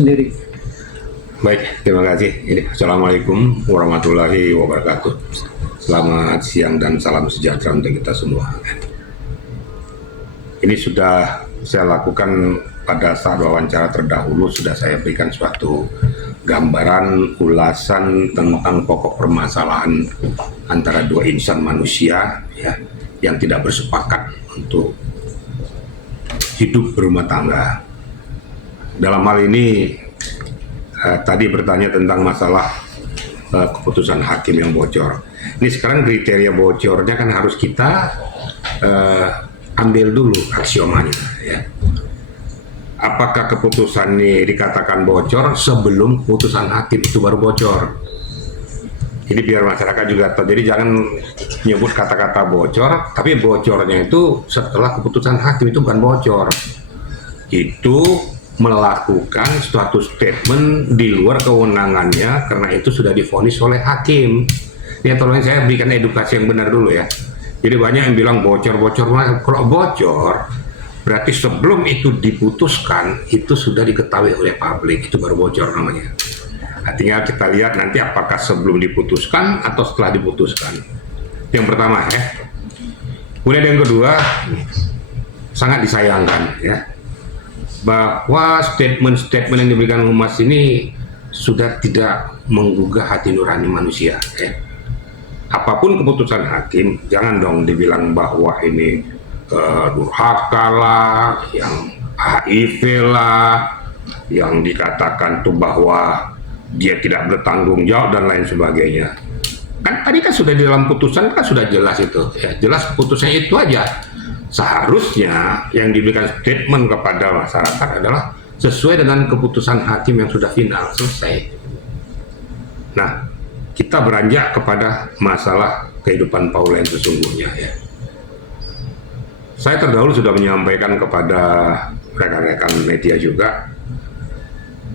sendiri. Baik, terima kasih. Assalamualaikum warahmatullahi wabarakatuh. Selamat siang dan salam sejahtera untuk kita semua. Ini sudah saya lakukan pada saat wawancara terdahulu, sudah saya berikan suatu gambaran ulasan tentang pokok permasalahan antara dua insan manusia ya, yang tidak bersepakat untuk hidup berumah tangga. Dalam hal ini tadi bertanya tentang masalah keputusan hakim yang bocor. Ini sekarang kriteria bocornya kan harus kita ambil dulu aksiomanya ya. Apakah keputusan ini dikatakan bocor sebelum keputusan hakim itu baru bocor? Jadi biar masyarakat juga tahu. Jadi jangan menyebut kata-kata bocor, tapi bocornya itu setelah keputusan hakim, itu bukan bocor. Itu melakukan suatu statement di luar kewenangannya karena itu sudah divonis oleh hakim. Ya tolong saya berikan edukasi yang benar dulu ya. Jadi banyak yang bilang bocor-bocor. Kalau bocor berarti sebelum itu diputuskan itu sudah diketahui oleh publik, itu baru bocor namanya. Artinya kita lihat nanti apakah sebelum diputuskan atau setelah diputuskan. Yang pertama ya. Kemudian yang kedua, sangat disayangkan ya, bahwa statement-statement yang diberikan Humas ini sudah tidak menggugah hati nurani manusia ya. Apapun keputusan hakim, jangan dong dibilang bahwa ini durhaka lah, yang HIV lah, yang dikatakan tuh bahwa dia tidak bertanggung jawab dan lain sebagainya. Kan tadi kan sudah di dalam putusan kan sudah jelas itu ya, jelas putusannya itu aja. Seharusnya yang diberikan statement kepada masyarakat adalah sesuai dengan keputusan hakim yang sudah final, selesai. Nah, kita beranjak kepada masalah kehidupan Paula yang sesungguhnya ya. Saya terdahulu sudah menyampaikan kepada rekan-rekan media juga,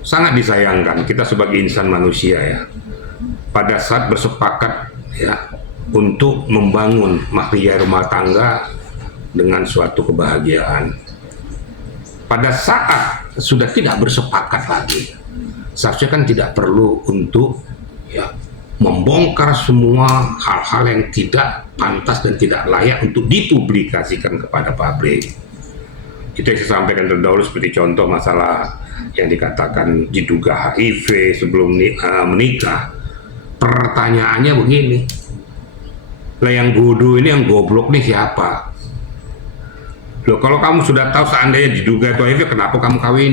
sangat disayangkan kita sebagai insan manusia ya, pada saat bersepakat ya untuk membangun mahkota rumah tangga dengan suatu kebahagiaan, pada saat sudah tidak bersepakat lagi, seharusnya kan tidak perlu untuk ya membongkar semua hal-hal yang tidak pantas dan tidak layak untuk dipublikasikan kepada publik. Itu yang saya sampaikan terdahulu, seperti contoh masalah yang dikatakan diduga HIV sebelum menikah. Pertanyaannya begini, lah yang bodoh ini, yang goblok nih siapa? Loh, kalau kamu sudah tahu seandainya diduga itu HIV, kenapa kamu kawin?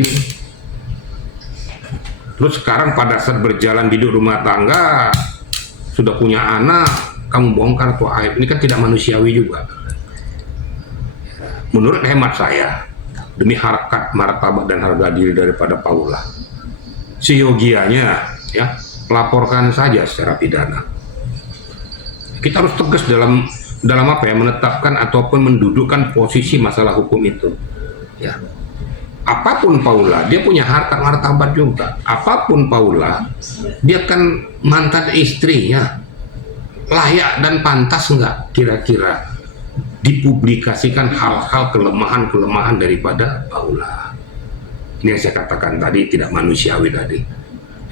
Terus sekarang pada saat berjalan hidup rumah tangga, sudah punya anak, kamu bongkar tuh aib. Ini kan tidak manusiawi juga. Menurut hemat saya, demi harkat, martabat dan harga diri daripada Paula, seyogianya ya laporkan saja secara pidana. Kita harus tegas dalam apa ya, menetapkan ataupun mendudukkan posisi masalah hukum itu ya. Apapun Paula, dia punya harkat martabat juga. Apapun Paula, dia kan mantan istrinya. Layak dan pantas nggak kira-kira dipublikasikan hal-hal kelemahan-kelemahan daripada Paula? Ini yang saya katakan tadi, tidak manusiawi tadi.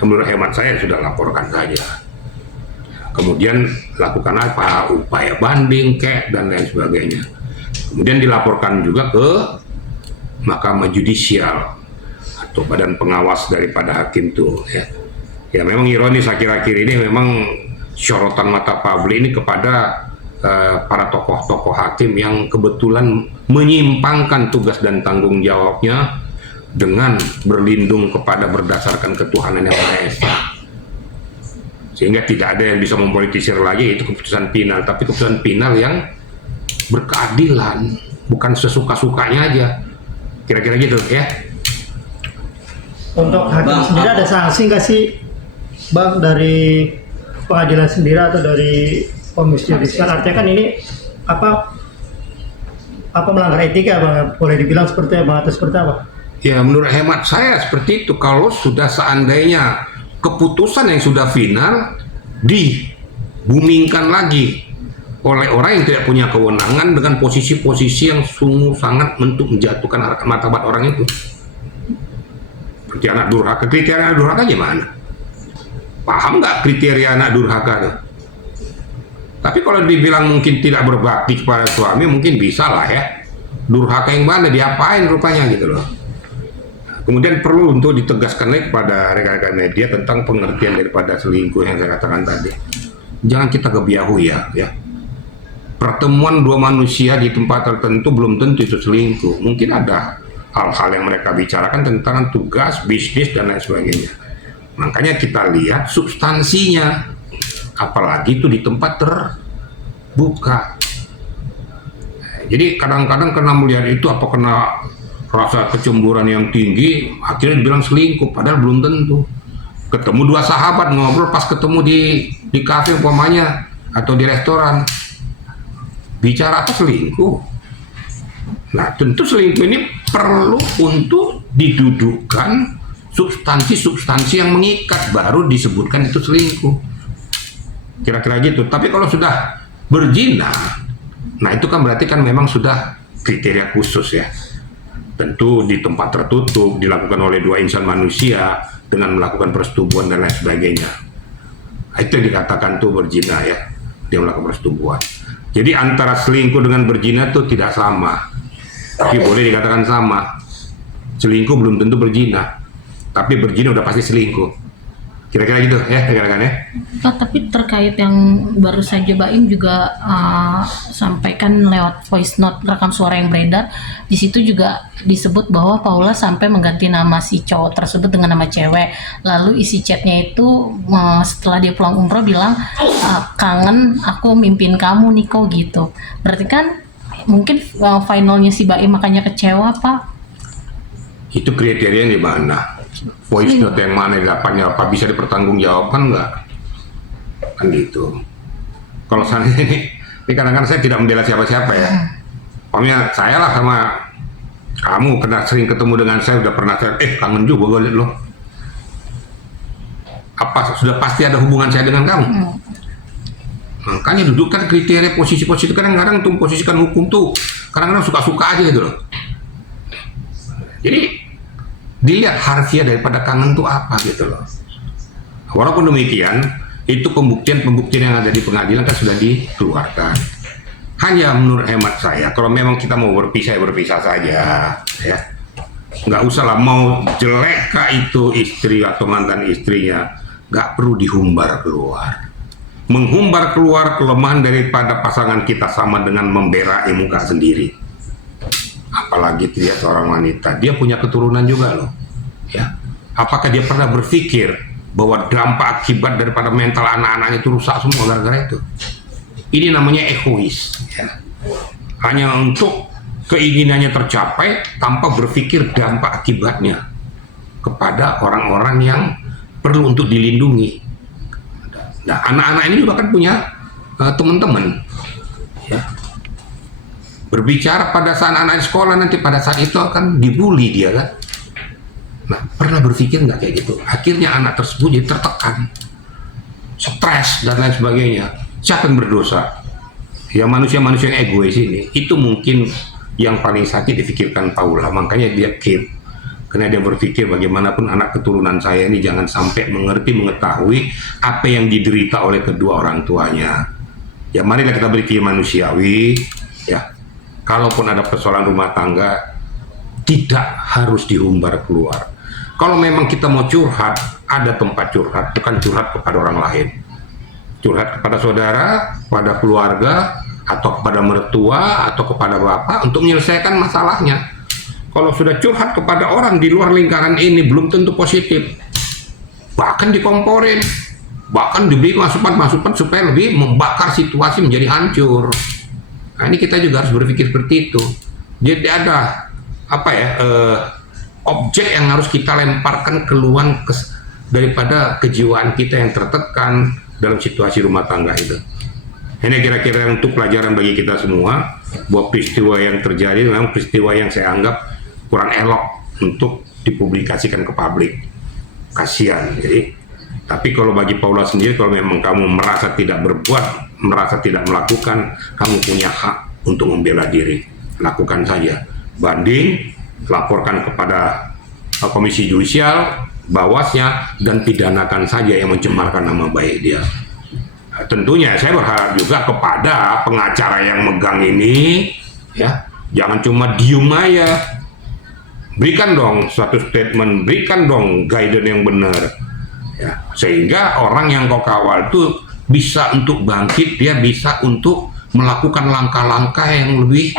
Menurut hemat saya sudah laporkan saja. Kemudian lakukan apa? Upaya banding, dan lain sebagainya. Kemudian dilaporkan juga ke Mahkamah Judisial atau badan pengawas daripada hakim tuh ya. Ya memang ironis akhir-akhir ini memang sorotan mata publik ini kepada para tokoh-tokoh hakim yang kebetulan menyimpangkan tugas dan tanggung jawabnya dengan berlindung kepada berdasarkan ketuhanan yang Maha Esa, sehingga tidak ada yang bisa mempolitisir lagi itu keputusan final, tapi keputusan final yang berkeadilan, bukan sesuka-sukanya aja. Kira-kira gitu ya. Untuk hakim sendiri ada sanksi nggak sih Bang dari pengadilan sendiri atau dari komisi judisial? Artinya kan ini apa melanggar etika Bang, boleh dibilang seperti apa atau seperti apa? Ya menurut hemat saya seperti itu. Kalau sudah seandainya keputusan yang sudah final dibumingkan lagi oleh orang yang tidak punya kewenangan dengan posisi-posisi yang sungguh sangat untuk menjatuhkan harkat martabat orang itu. seperti anak durhaka. Kriteria anak durhaka gimana? Paham nggak kriteria anak durhaka tuh? Tapi kalau dibilang mungkin tidak berbakti kepada suami, mungkin bisa lah ya. Durhaka yang mana, diapain rupanya gitu loh. Kemudian perlu untuk ditegaskan lagi kepada rekan-rekan media tentang pengertian daripada selingkuh yang saya katakan tadi. Jangan kita kebiahu ya. Pertemuan dua manusia di tempat tertentu belum tentu itu selingkuh. Mungkin ada hal-hal yang mereka bicarakan tentang tugas, bisnis, dan lain sebagainya. Makanya kita lihat substansinya, apalagi itu di tempat terbuka. Jadi kadang-kadang karena melihat itu apa kena rasa kecemburuan yang tinggi, akhirnya dibilang selingkuh, padahal belum tentu. Ketemu dua sahabat ngobrol, pas ketemu di kafe umpamanya atau di restoran, bicara apa selingkuh. Nah tentu selingkuh ini perlu untuk didudukkan substansi-substansi yang mengikat, baru disebutkan itu selingkuh. Kira-kira gitu. Tapi kalau sudah berzina, nah itu kan berarti kan memang sudah kriteria khusus ya. Tentu di tempat tertutup, dilakukan oleh dua insan manusia dengan melakukan persetubuhan dan lain sebagainya. Itu yang dikatakan tuh berzina ya, dia melakukan persetubuhan. Jadi antara selingkuh dengan berzina itu tidak sama. Tapi boleh dikatakan sama. Selingkuh belum tentu berzina, tapi berzina udah pasti selingkuh. Kira-kira gitu ya rekan-rekan ya. Nah, tapi terkait yang baru saja Baim juga sampaikan lewat voice note rekam suara yang beredar, di situ juga disebut bahwa Paula sampai mengganti nama si cowok tersebut dengan nama cewek. Lalu isi chatnya itu setelah dia pulang umroh bilang kangen aku mimpin kamu Niko gitu. Berarti kan mungkin finalnya si Baim makanya kecewa Pak. Itu kriterianya di mana? Voice note yang mana didapatnya, apa bisa dipertanggungjawabkan nggak? Kan gitu. Kalau saya ini kadang-kadang saya tidak membela siapa-siapa ya. Pokoknya saya lah sama kamu, pernah sering ketemu dengan saya, udah pernah saya, kangen juga gue liat lo. Apa sudah pasti ada hubungan saya dengan kamu? Makanya dudukkan kriteria posisi-posisi. Kadang-kadang untuk posisikan hukum tuh kadang-kadang suka-suka aja gitu loh. Jadi dilihat harfiah daripada kangen itu apa gitu loh. Walaupun demikian, itu pembuktian yang ada di pengadilan kan sudah dikeluarkan. Hanya menurut hemat saya, kalau memang kita mau berpisah, berpisah saja ya. Nggak usah lah, mau jelek kah itu istri atau mantan istrinya, nggak perlu dihumbar keluar. Menghumbar keluar kelemahan daripada pasangan kita sama dengan memberai muka sendiri. Apalagi dia seorang wanita, dia punya keturunan juga loh ya. Apakah dia pernah berpikir bahwa dampak akibat daripada mental anak-anaknya itu rusak semua gara-gara itu? Ini namanya egois ya. Hanya untuk keinginannya tercapai tanpa berpikir dampak akibatnya kepada orang-orang yang perlu untuk dilindungi. Nah anak-anak ini juga kan punya teman-teman ya. Berbicara pada saat anak sekolah, nanti pada saat itu akan dibully dia kan. Nah, pernah berpikir nggak kayak gitu? Akhirnya anak tersebut jadi tertekan, stres dan lain sebagainya. Siapa yang berdosa? Ya manusia-manusia yang egois ini. Itu mungkin yang paling sakit dipikirkan Paula. Makanya dia keep. Karena dia berpikir bagaimanapun anak keturunan saya ini jangan sampai mengetahui apa yang diderita oleh kedua orang tuanya. Ya marilah kita berpikir manusiawi ya. Kalaupun ada persoalan rumah tangga, tidak harus dihumbar keluar. Kalau memang kita mau curhat, ada tempat curhat, bukan curhat kepada orang lain. Curhat kepada saudara, kepada keluarga, atau kepada mertua, atau kepada bapak untuk menyelesaikan masalahnya. Kalau sudah curhat kepada orang di luar lingkaran ini, belum tentu positif. Bahkan dikomporin, bahkan diberi masukan-masukan supaya lebih membakar situasi menjadi hancur. Nah ini kita juga harus berpikir seperti itu. Jadi ada objek yang harus kita lemparkan keluhan daripada kejiwaan kita yang tertekan dalam situasi rumah tangga itu. Ini kira-kira untuk pelajaran bagi kita semua, bahwa peristiwa yang terjadi memang peristiwa yang saya anggap kurang elok untuk dipublikasikan ke publik. Kasihan. Jadi, tapi kalau bagi Paula sendiri, kalau memang kamu merasa tidak berbuat, merasa tidak melakukan, kamu punya hak untuk membela diri. Lakukan saja. Banding, laporkan kepada Komisi Judisial, Bawasnya, dan pidanakan saja yang mencemarkan nama baik dia. Tentunya saya berharap juga kepada pengacara yang megang ini, ya, jangan cuma diem aja. Berikan dong suatu statement, berikan dong guidance yang benar, ya, sehingga orang yang kau kawal itu bisa untuk bangkit, dia bisa untuk melakukan langkah-langkah yang lebih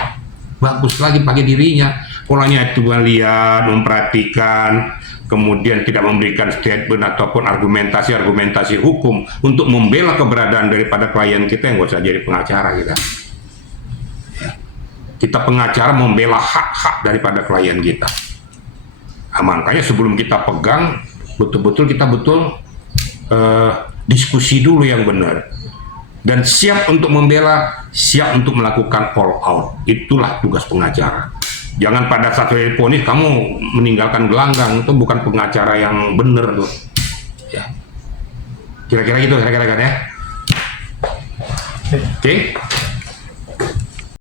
bagus lagi bagi dirinya. Polanya itu melihat, memperhatikan, kemudian tidak memberikan statement ataupun argumentasi hukum untuk membela keberadaan daripada klien kita yang gak usah jadi pengacara kita. Ya. Kita pengacara membela hak-hak daripada klien kita. Nah, makanya sebelum kita pegang, betul-betul kita diskusi dulu yang benar. Dan siap untuk membela, siap untuk melakukan all out. Itulah tugas pengacara. Jangan pada saat diponis kamu meninggalkan gelanggang, itu bukan pengacara yang benar tuh. Ya. Kira-kira gitu, kira-kira kan ya. Oke.